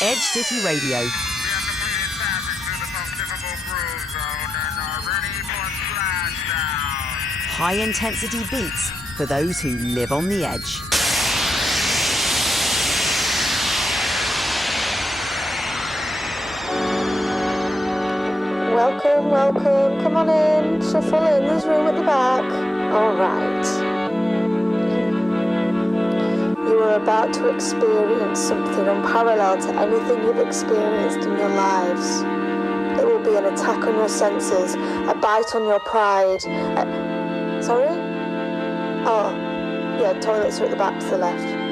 Edge City Radio. High-intensity beats for those who live on the edge. Welcome, welcome. Come on in. Shuffle in. There's room at the back. All right. You are about to experience something unparalleled to anything you've experienced in your lives. It will be an attack on your senses, a bite on your pride. Sorry? Oh, yeah, toilets are at the back to the left.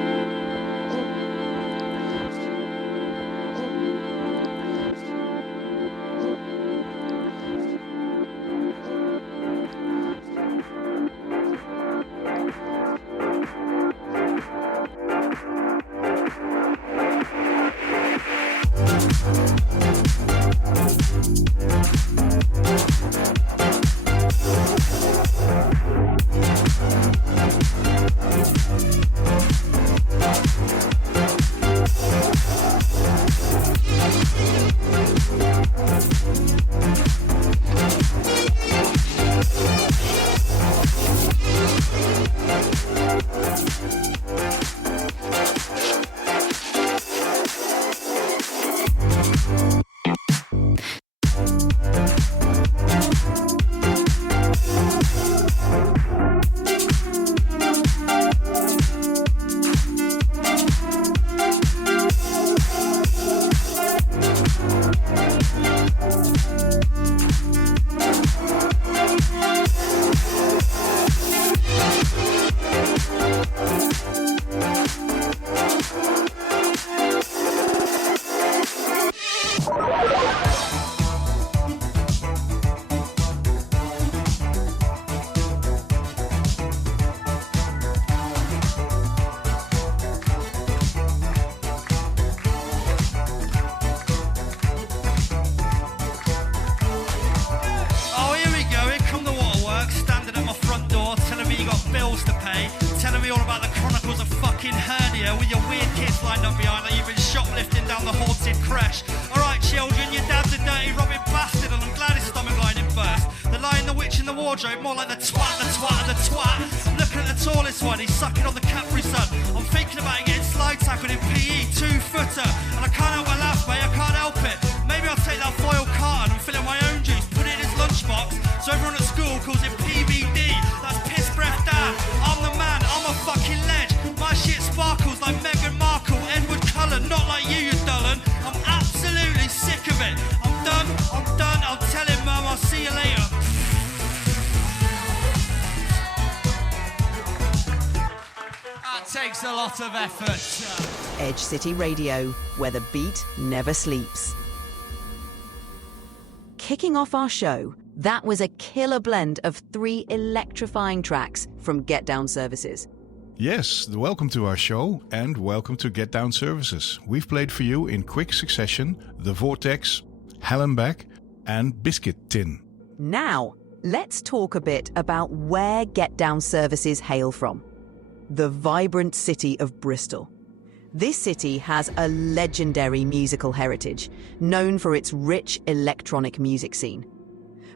Of effort. Edge City Radio, where the beat never sleeps. Kicking off our show, that was a killer blend of 3 electrifying tracks from Getdown Services. Yes, welcome to our show and welcome to Getdown Services. We've played for you in quick succession The Vortex, Hallenbeck and Biscuit Tin. Now, let's talk a bit about where Getdown Services hail from. The vibrant city of Bristol. This city has a legendary musical heritage, known for its rich electronic music scene.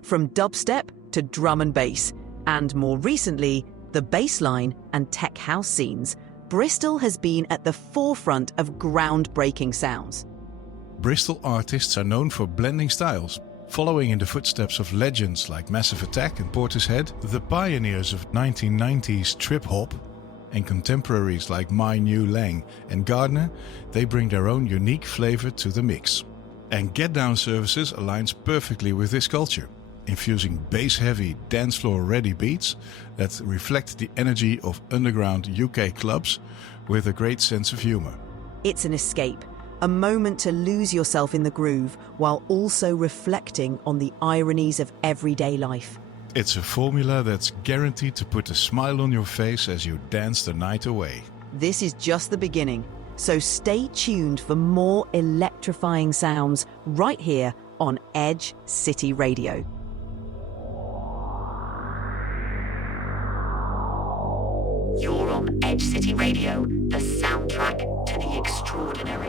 From dubstep to drum and bass, and more recently, the bassline and tech house scenes, Bristol has been at the forefront of groundbreaking sounds. Bristol artists are known for blending styles, following in the footsteps of legends like Massive Attack and Portishead, the pioneers of 1990s trip-hop, and contemporaries like My New Lang and Gardner. They bring their own unique flavor to the mix. And Getdown Services aligns perfectly with this culture, infusing bass-heavy, dance-floor-ready beats that reflect the energy of underground UK clubs with a great sense of humor. It's an escape, a moment to lose yourself in the groove while also reflecting on the ironies of everyday life. It's a formula that's guaranteed to put a smile on your face as you dance the night away. This is just the beginning, so stay tuned for more electrifying sounds right here on Edge City Radio. You're on Edge City Radio, the soundtrack to the extraordinary.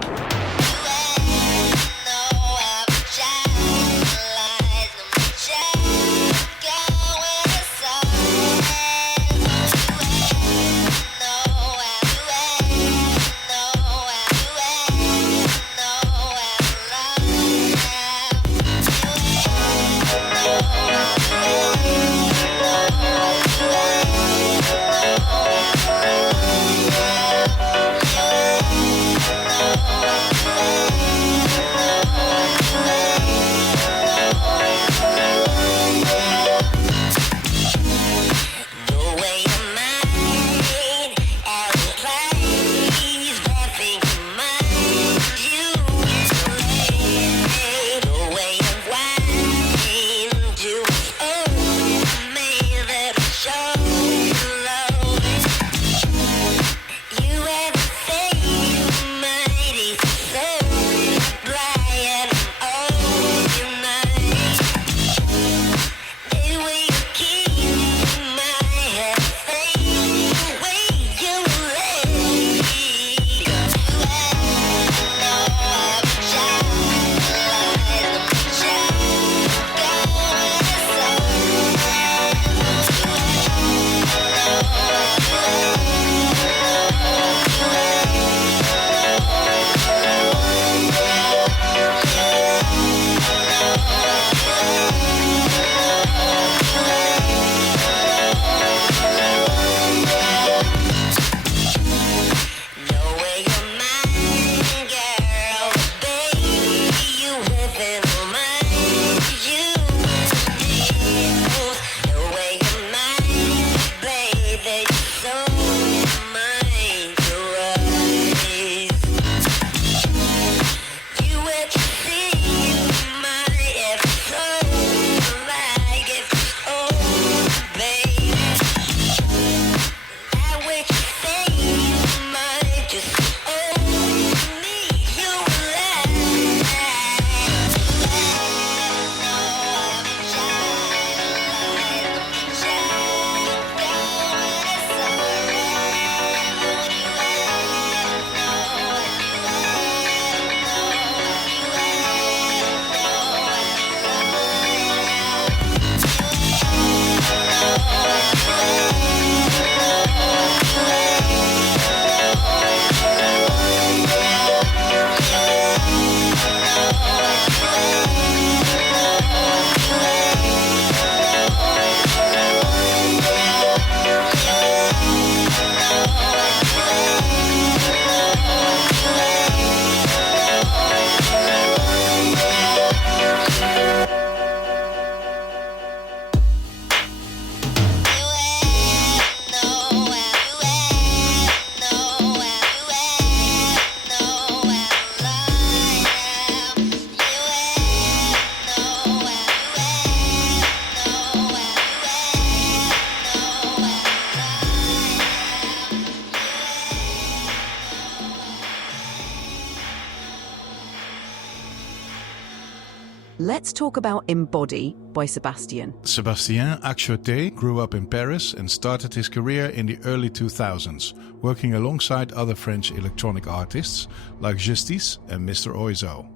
Let's talk about Embody by SebastiAn. SebastiAn Acchoté grew up in Paris and started his career in the early 2000s, working alongside other French electronic artists like Justice and Mr. Oizo.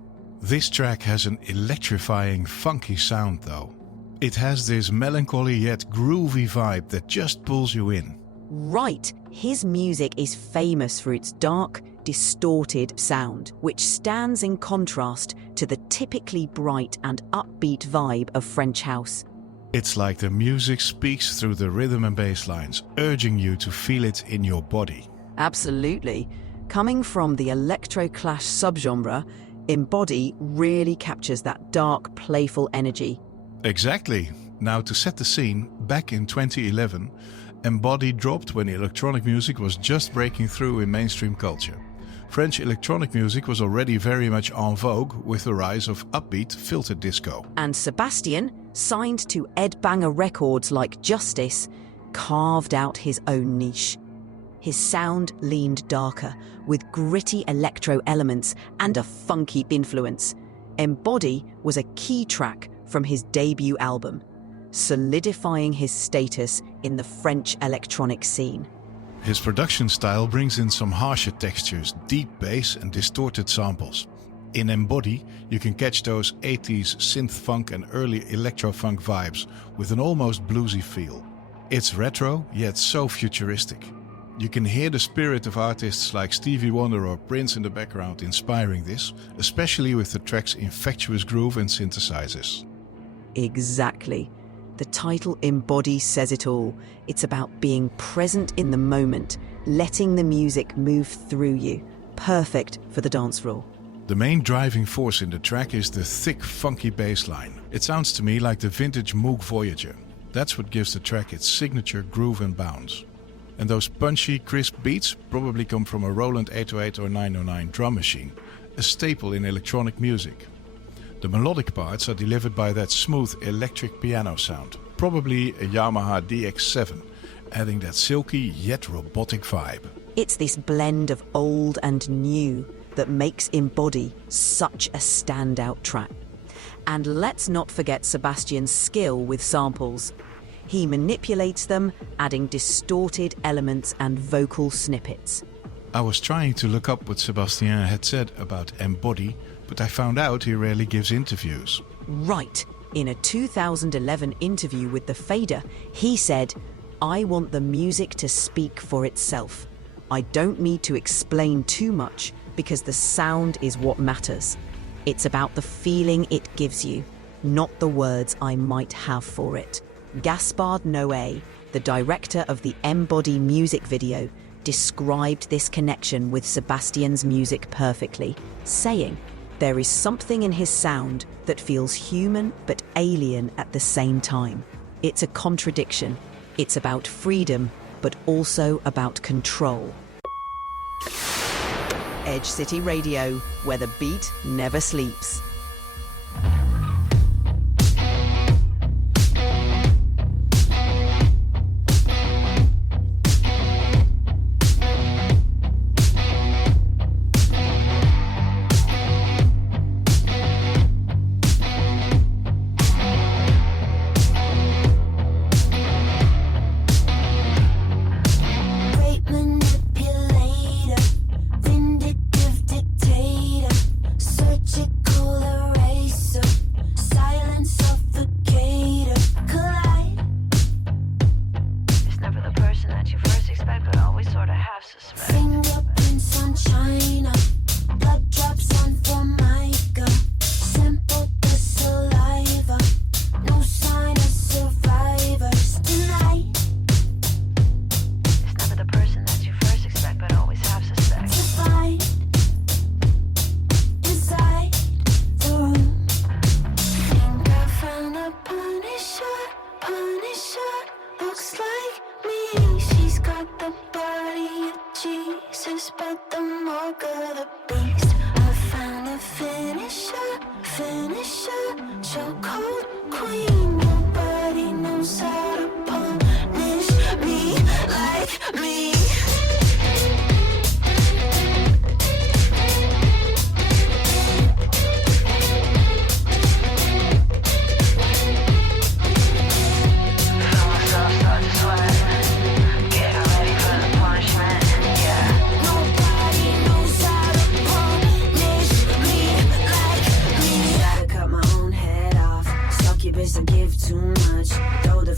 This track has an electrifying, funky sound though. It has this melancholy yet groovy vibe that just pulls you in. Right, his music is famous for its dark, distorted sound, which stands in contrast to the typically bright and upbeat vibe of French house. It's like the music speaks through the rhythm and bass lines, urging you to feel it in your body. Absolutely. Coming from the Electroclash subgenre, Embody really captures that dark, playful energy. Exactly. Now to set the scene, back in 2011, Embody dropped when electronic music was just breaking through in mainstream culture. French electronic music was already very much en vogue with the rise of upbeat filtered disco. And SebastiAn, signed to Ed Banger Records like Justice, carved out his own niche. His sound leaned darker, with gritty electro elements and a funky influence. Embody was a key track from his debut album, solidifying his status in the French electronic scene. His production style brings in some harsher textures, deep bass and distorted samples. In Embody, you can catch those 80s synth funk and early electro-funk vibes with an almost bluesy feel. It's retro, yet so futuristic. You can hear the spirit of artists like Stevie Wonder or Prince in the background inspiring this, especially with the track's infectious groove and synthesizers. Exactly. The title Embody says it all. It's about being present in the moment, letting the music move through you. Perfect for the dance floor. The main driving force in the track is the thick, funky bass line. It sounds to me like the vintage Moog Voyager. That's what gives the track its signature groove and bounce. And those punchy, crisp beats probably come from a Roland 808 or 909 drum machine, a staple in electronic music. The melodic parts are delivered by that smooth electric piano sound, probably a Yamaha DX7, adding that silky yet robotic vibe. It's this blend of old and new that makes Embody such a standout track. And let's not forget SebastiAn's skill with samples. He manipulates them, adding distorted elements and vocal snippets. I was trying to look up what SebastiAn had said about Embody, but I found out he rarely gives interviews. Right. In a 2011 interview with The Fader, he said, "I want the music to speak for itself. I don't need to explain too much because the sound is what matters. It's about the feeling it gives you, not the words I might have for it." Gaspard Noé, the director of the Embody music video, described this connection with SebastiAn's music perfectly, saying, "There is something in his sound that feels human but alien at the same time. It's a contradiction. It's about freedom, but also about control." Edge City Radio, where the beat never sleeps.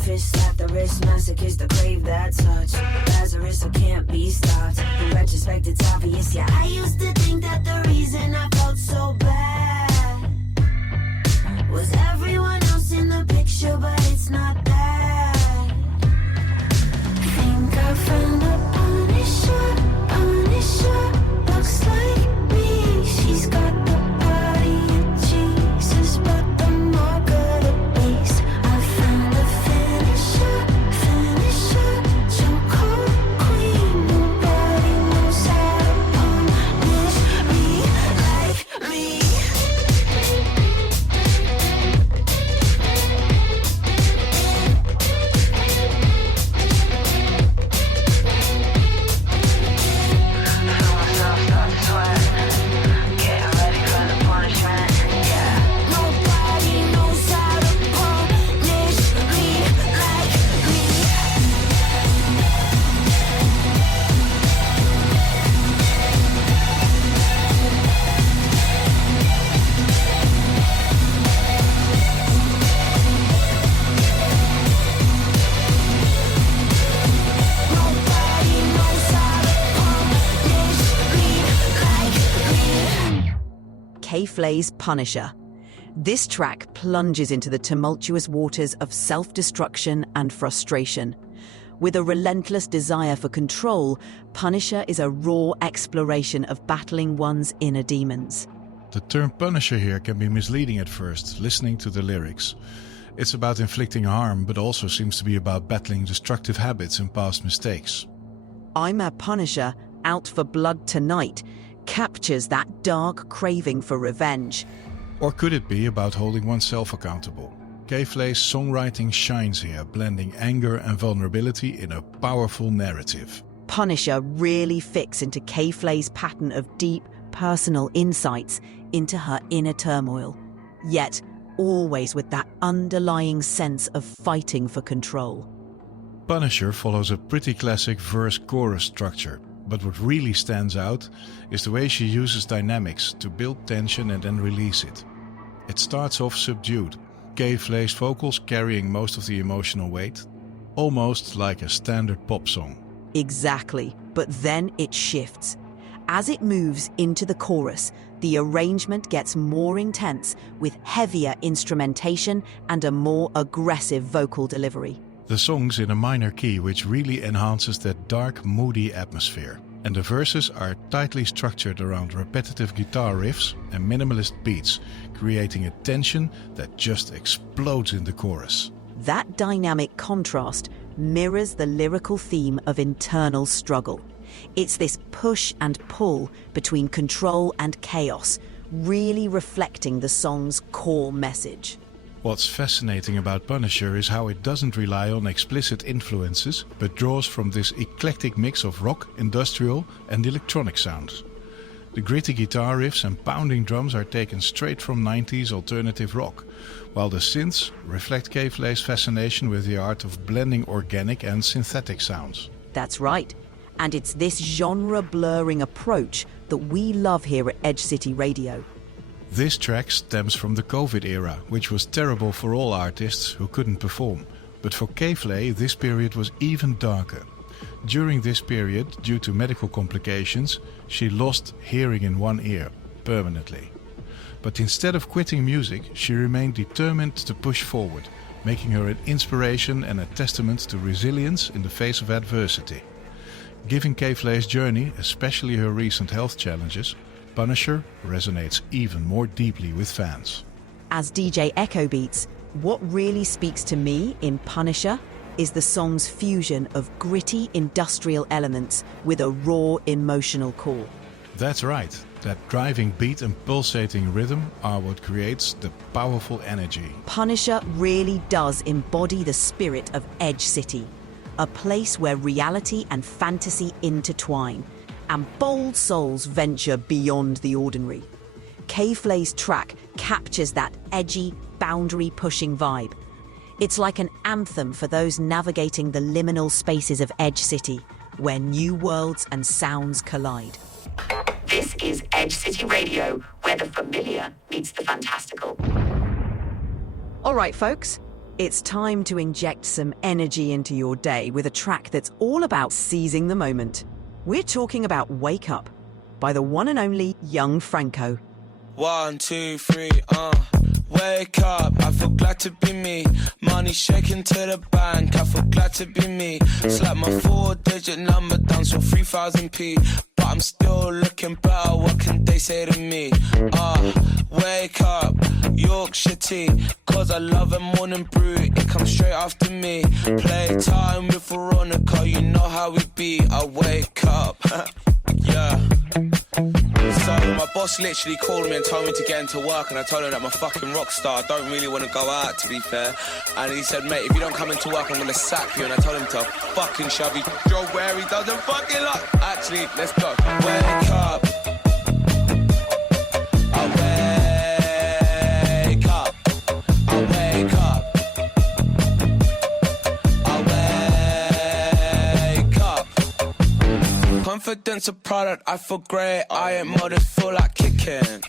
fist slap the wrist, masochist the crave that touch. Lazarus, I can't be stopped. In retrospect, it's obvious, yeah. I used to think that the reason I felt so bad was everyone else in the picture, but it's not that. Think I found a punisher, punisher. Looks like me. She's got the body of Jesus, but the mark of the beast. I found a finisher, finisher. Chokehold queen. Nobody knows how to punish me like me. Flay's Punisher. This track plunges into the tumultuous waters of self-destruction and frustration. With a relentless desire for control, Punisher is a raw exploration of battling one's inner demons. The term Punisher here can be misleading at first, listening to the lyrics. It's about inflicting harm, but also seems to be about battling destructive habits and past mistakes. I'm a Punisher, out for blood tonight, captures that dark craving for revenge. Or could it be about holding oneself accountable? Flay's songwriting shines here, blending anger and vulnerability in a powerful narrative. Punisher really fits into Flay's pattern of deep, personal insights into her inner turmoil, yet always with that underlying sense of fighting for control. Punisher follows a pretty classic verse-chorus structure, but what really stands out is the way she uses dynamics to build tension and then release it. It starts off subdued, Flay's vocals carrying most of the emotional weight, almost like a standard pop song. Exactly, but then it shifts. As it moves into the chorus, the arrangement gets more intense with heavier instrumentation and a more aggressive vocal delivery. The song's in a minor key, which really enhances that dark, moody atmosphere. And the verses are tightly structured around repetitive guitar riffs and minimalist beats, creating a tension that just explodes in the chorus. That dynamic contrast mirrors the lyrical theme of internal struggle. It's this push and pull between control and chaos, really reflecting the song's core message. What's fascinating about Punisher is how it doesn't rely on explicit influences, but draws from this eclectic mix of rock, industrial and electronic sounds. The gritty guitar riffs and pounding drums are taken straight from 90s alternative rock, while the synths reflect Flay's fascination with the art of blending organic and synthetic sounds. That's right. And it's this genre-blurring approach that we love here at Edge City Radio. This track stems from the COVID era, which was terrible for all artists who couldn't perform. But for Flay, this period was even darker. During this period, due to medical complications, she lost hearing in one ear, permanently. But instead of quitting music, she remained determined to push forward, making her an inspiration and a testament to resilience in the face of adversity. Given Flay's journey, especially her recent health challenges, Punisher resonates even more deeply with fans. As DJ Echo beats, what really speaks to me in Punisher is the song's fusion of gritty industrial elements with a raw emotional core. That's right, that driving beat and pulsating rhythm are what creates the powerful energy. Punisher really does embody the spirit of Edge City, a place where reality and fantasy intertwine, and bold souls venture beyond the ordinary. Flay's track captures that edgy, boundary-pushing vibe. It's like an anthem for those navigating the liminal spaces of Edge City, where new worlds and sounds collide. This is Edge City Radio, where the familiar meets the fantastical. All right, folks, It's time to inject some energy into your day with a track that's all about seizing the moment. We're talking about Wake Up by the one and only Young Franco. 1, 2, 3, wake up, I feel glad to be me. Money shaking to the bank, I feel glad to be me. Slap my 4-digit number down, so 3000p. But I'm still looking better, what can they say to me? Wake up, Yorkshire tea. Cause I love a morning brew, it comes straight after me. Playtime with Veronica, you know how we be. I wake up, yeah. So my boss literally called me and told me to get into work, and I told him that I'm a fucking rock star, I don't really want to go out, to be fair. And he said, mate, if you don't come into work, I'm gonna sack you. And I told him to fucking shove his job where he doesn't fucking like. Actually, let's go. Wake up, I wake up, I wake up, I wake up. Confidence a product, I feel great, I ain't modest, feel like kicking.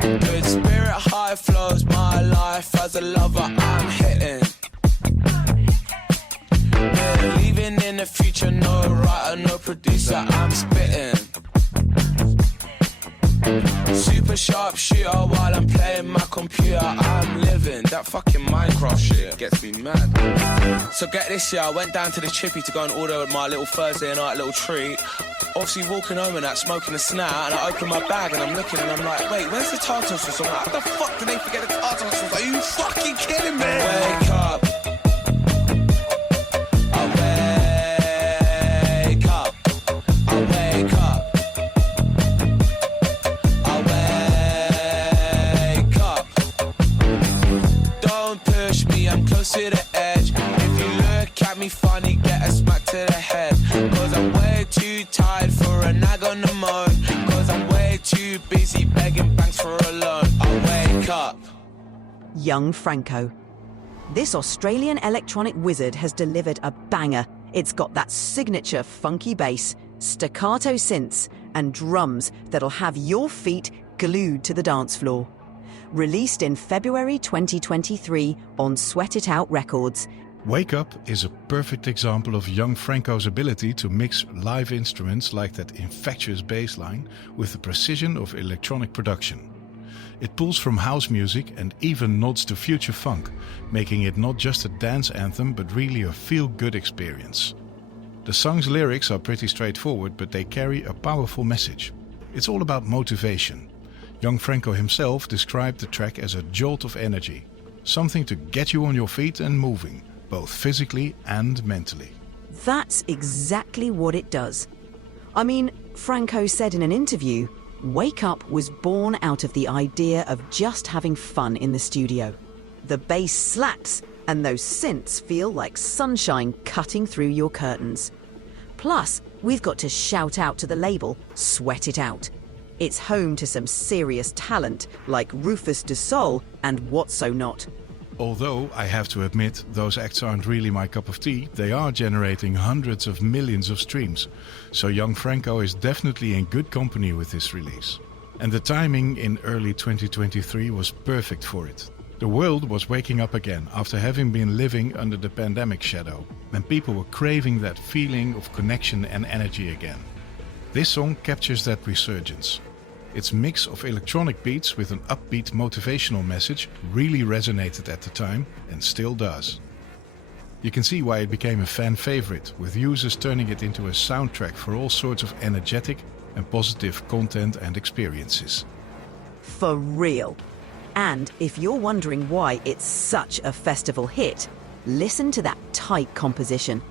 Good spirit, high flows, my life as a lover, I'm hitting. Believing in the future, no writer, no producer, I'm spitting. Super sharp shooter while I'm playing my computer, I'm living. That fucking Minecraft shit gets me mad. So get this, yeah, I went down to the chippy to go and order my little Thursday night little treat. Obviously walking home and that, smoking a snap, and I open my bag and I'm looking and I'm like, wait, where's the tartar sauce? I'm like, how the fuck did they forget the tartar sauce? Are you fucking kidding me? Wake up, I wake up, I wake up, I wake up. Don't push me, I'm close to the edge. If you look at me funny, get a smack to the head. Cause I'm way too tired for a nag on the moan. Cause I'm way too busy begging banks for a loan. I wake up. Young Franco. This Australian electronic wizard has delivered a banger. It's got that signature funky bass, staccato synths, and drums that'll have your feet glued to the dance floor. Released in February 2023 on Sweat It Out Records, Wake Up is a perfect example of Young Franco's ability to mix live instruments like that infectious bass line with the precision of electronic production. It pulls from house music and even nods to future funk, making it not just a dance anthem but really a feel-good experience. The song's lyrics are pretty straightforward, but they carry a powerful message. It's all about motivation. Young Franco himself described the track as a jolt of energy, something to get you on your feet and moving, both physically and mentally. That's exactly what it does. I mean, Franco said in an interview, Wake Up was born out of the idea of just having fun in the studio. The bass slaps, and those synths feel like sunshine cutting through your curtains. Plus, we've got to shout out to the label, Sweat It Out. It's home to some serious talent like Rufus Du Sol and What So Not. Although, I have to admit, those acts aren't really my cup of tea, they are generating hundreds of millions of streams. So Young Franco is definitely in good company with this release. And the timing in early 2023 was perfect for it. The world was waking up again after having been living under the pandemic shadow, and people were craving that feeling of connection and energy again. This song captures that resurgence. Its mix of electronic beats with an upbeat motivational message really resonated at the time and still does. You can see why it became a fan favorite, with users turning it into a soundtrack for all sorts of energetic and positive content and experiences. For real. And if you're wondering why it's such a festival hit, listen to that tight composition.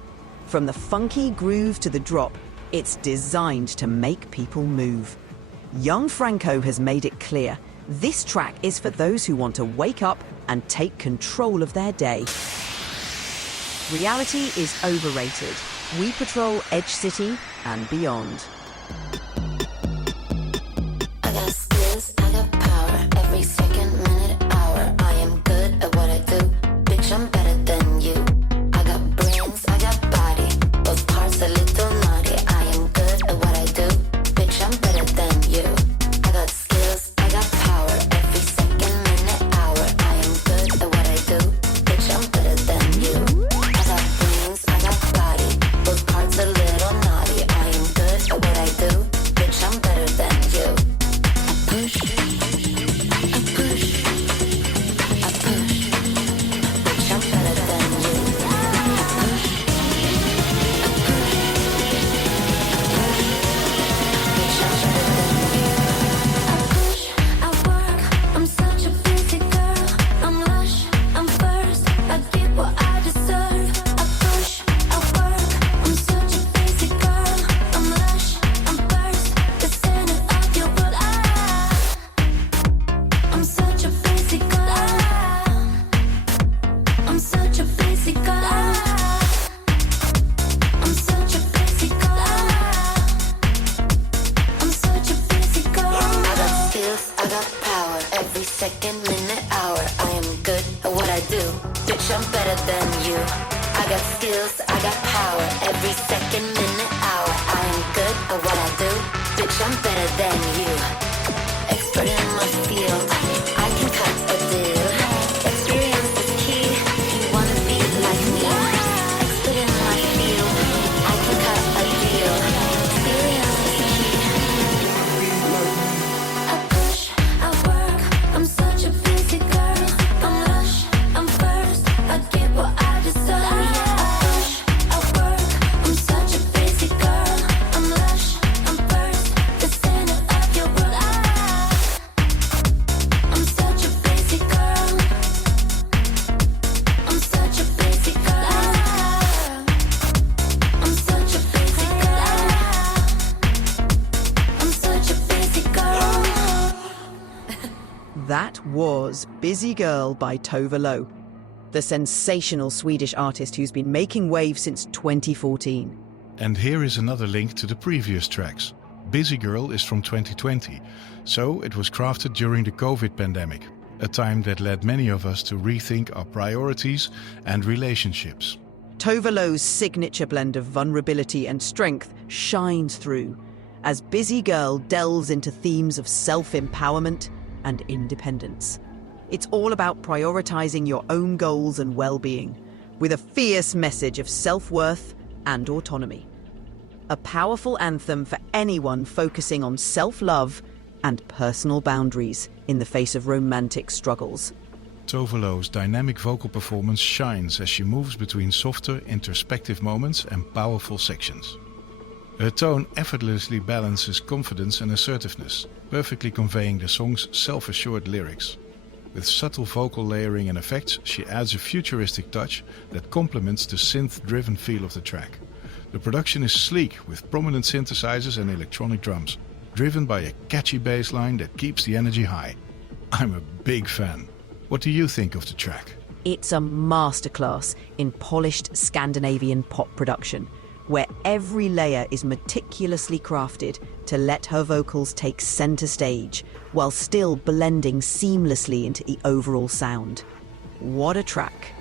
From the funky groove to the drop, it's designed to make people move. Young Franco has made it clear, this track is for those who want to wake up and take control of their day. Reality is overrated. We patrol Edge City and beyond. I got skills, I got power. Every second, minute, hour. I am good at what I do. Bitch, I'm better than you. I got brains, I got body. Both parts a little naughty. I am good at what I do. Bitch, I'm better than you. I got skills, I got power. Every second, minute, hour. I am good at what I second, minute, hour. I am good at what I do. Bitch, I'm better than you. I got skills, I got power. Every second, minute, hour. I am good at what I do. Bitch, I'm better than you. Expert in my field. I can cut a deal. Experience is key. You wanna be like me. Expert in my field. I can cut a deal. Experience is key. I push, I work. I'm such a busy girl. I'm lush, I'm first. I get what I deserve. I push, I work. I'm such a busy girl. I'm lush, I'm first. The center of your world. I'm such a busy girl. I'm such a busy girl. I'm such a busy girl. I'm such a busy girl. That was Busy Girl by Tove, the sensational Swedish artist who's been making waves since 2014. And here is another link to the previous tracks. Busy Girl is from 2020, so it was crafted during the COVID pandemic, a time that led many of us to rethink our priorities and relationships. Tove's signature blend of vulnerability and strength shines through as Busy Girl delves into themes of self-empowerment and independence. It's all about prioritizing your own goals and well-being, with a fierce message of self-worth and autonomy. A powerful anthem for anyone focusing on self-love and personal boundaries in the face of romantic struggles. Tove's dynamic vocal performance shines as she moves between softer, introspective moments and powerful sections. Her tone effortlessly balances confidence and assertiveness, perfectly conveying the song's self-assured lyrics. With subtle vocal layering and effects, she adds a futuristic touch that complements the synth-driven feel of the track. The production is sleek, with prominent synthesizers and electronic drums, driven by a catchy bass line that keeps the energy high. I'm a big fan. What do you think of the track? It's a masterclass in polished Scandinavian pop production, where every layer is meticulously crafted to let her vocals take center stage, while still blending seamlessly into the overall sound. What a track!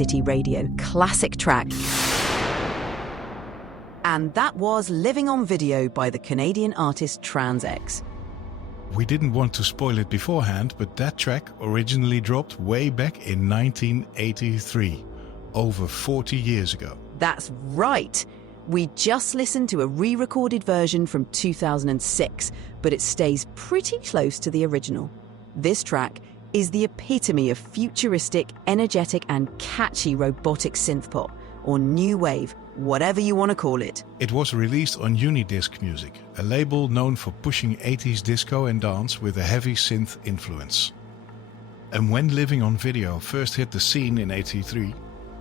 City Radio. Classic track. And that was Living on Video by the Canadian artist TransX. We didn't want to spoil it beforehand, but that track originally dropped way back in 1983, over 40 years ago. That's right. We just listened to a re-recorded version from 2006, but it stays pretty close to the original. This track is the epitome of futuristic, energetic and catchy robotic synthpop, or new wave, whatever you want to call it. It was released on Unidisc Music, a label known for pushing 80s disco and dance with a heavy synth influence. And when Living on Video first hit the scene in '83,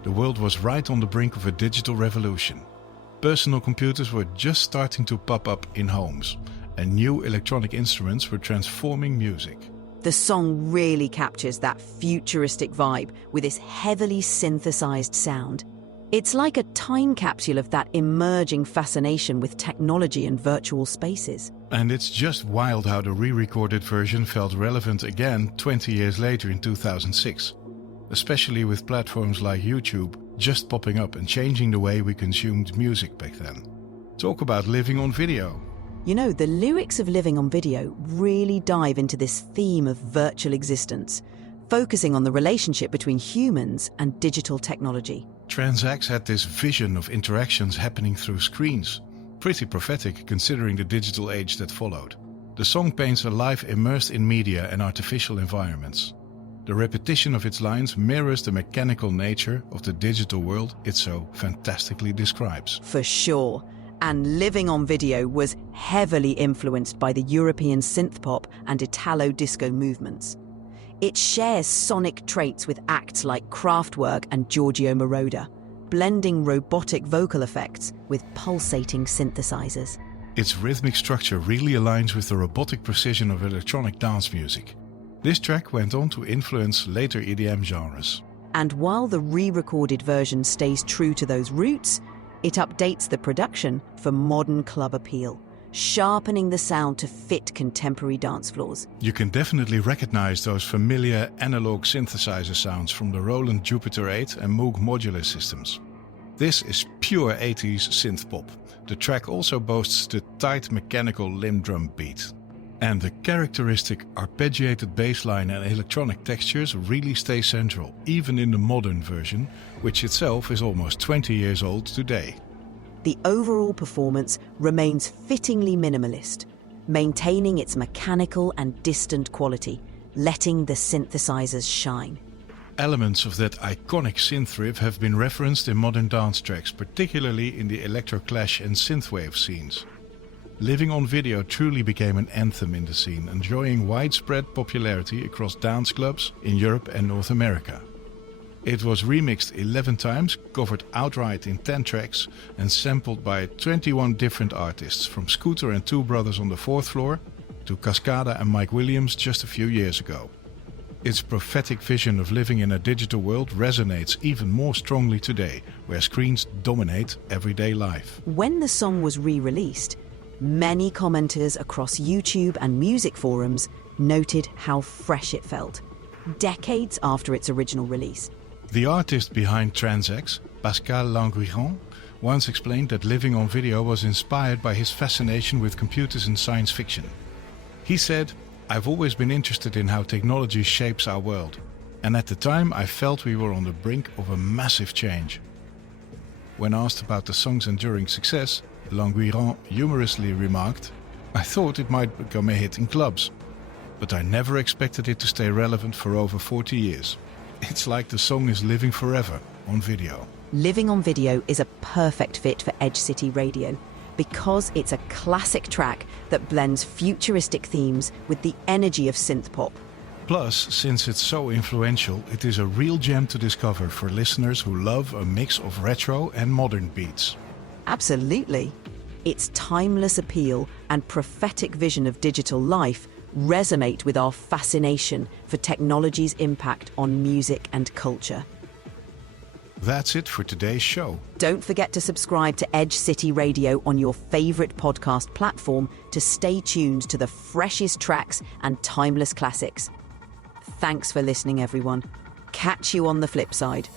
the world was right on the brink of a digital revolution. Personal computers were just starting to pop up in homes, and new electronic instruments were transforming music. The song really captures that futuristic vibe with this heavily synthesized sound. It's like a time capsule of that emerging fascination with technology and virtual spaces. And it's just wild how the re-recorded version felt relevant again 20 years later in 2006. Especially with platforms like YouTube just popping up and changing the way we consumed music back then. Talk about living on video. You know, the lyrics of Living on Video really dive into this theme of virtual existence, focusing on the relationship between humans and digital technology. TransX had this vision of interactions happening through screens. Pretty prophetic considering the digital age that followed. The song paints a life immersed in media and artificial environments. The repetition of its lines mirrors the mechanical nature of the digital world it so fantastically describes. For sure. And Living on Video was heavily influenced by the European synthpop and Italo-disco movements. It shares sonic traits with acts like Kraftwerk and Giorgio Moroder, blending robotic vocal effects with pulsating synthesizers. Its rhythmic structure really aligns with the robotic precision of electronic dance music. This track went on to influence later EDM genres. And while the re-recorded version stays true to those roots, it updates the production for modern club appeal, sharpening the sound to fit contemporary dance floors. You can definitely recognize those familiar analog synthesizer sounds from the Roland Jupiter 8 and Moog modular systems. This is pure 80s synthpop. The track also boasts the tight mechanical limb drum beat. And the characteristic arpeggiated bass line and electronic textures really stay central, even in the modern version, which itself is almost 20 years old today. The overall performance remains fittingly minimalist, maintaining its mechanical and distant quality, letting the synthesizers shine. Elements of that iconic synth riff have been referenced in modern dance tracks, particularly in the Electroclash and synthwave scenes. Living on Video truly became an anthem in the scene, enjoying widespread popularity across dance clubs in Europe and North America. It was remixed 11 times, covered outright in 10 tracks and sampled by 21 different artists, from Scooter and Two Brothers on the Fourth Floor to Cascada and Mike Williams just a few years ago. Its prophetic vision of living in a digital world resonates even more strongly today, where screens dominate everyday life. When the song was re-released, many commenters across YouTube and music forums noted how fresh it felt, decades after its original release. The artist behind TransX, Pascal Languiron, once explained that Living on Video was inspired by his fascination with computers and science fiction. He said, "I've always been interested in how technology shapes our world, and at the time I felt we were on the brink of a massive change." When asked about the song's enduring success, Languiron humorously remarked, "I thought it might become a hit in clubs, but I never expected it to stay relevant for over 40 years. It's like the song is living forever on video." Living on Video is a perfect fit for Edge City Radio because it's a classic track that blends futuristic themes with the energy of synthpop. Plus, since it's so influential, it is a real gem to discover for listeners who love a mix of retro and modern beats. Absolutely. Its timeless appeal and prophetic vision of digital life resonate with our fascination for technology's impact on music and culture. That's it for today's show. Don't forget to subscribe to Edge City Radio on your favorite podcast platform to stay tuned to the freshest tracks and timeless classics. Thanks for listening, everyone. Catch you on the flip side.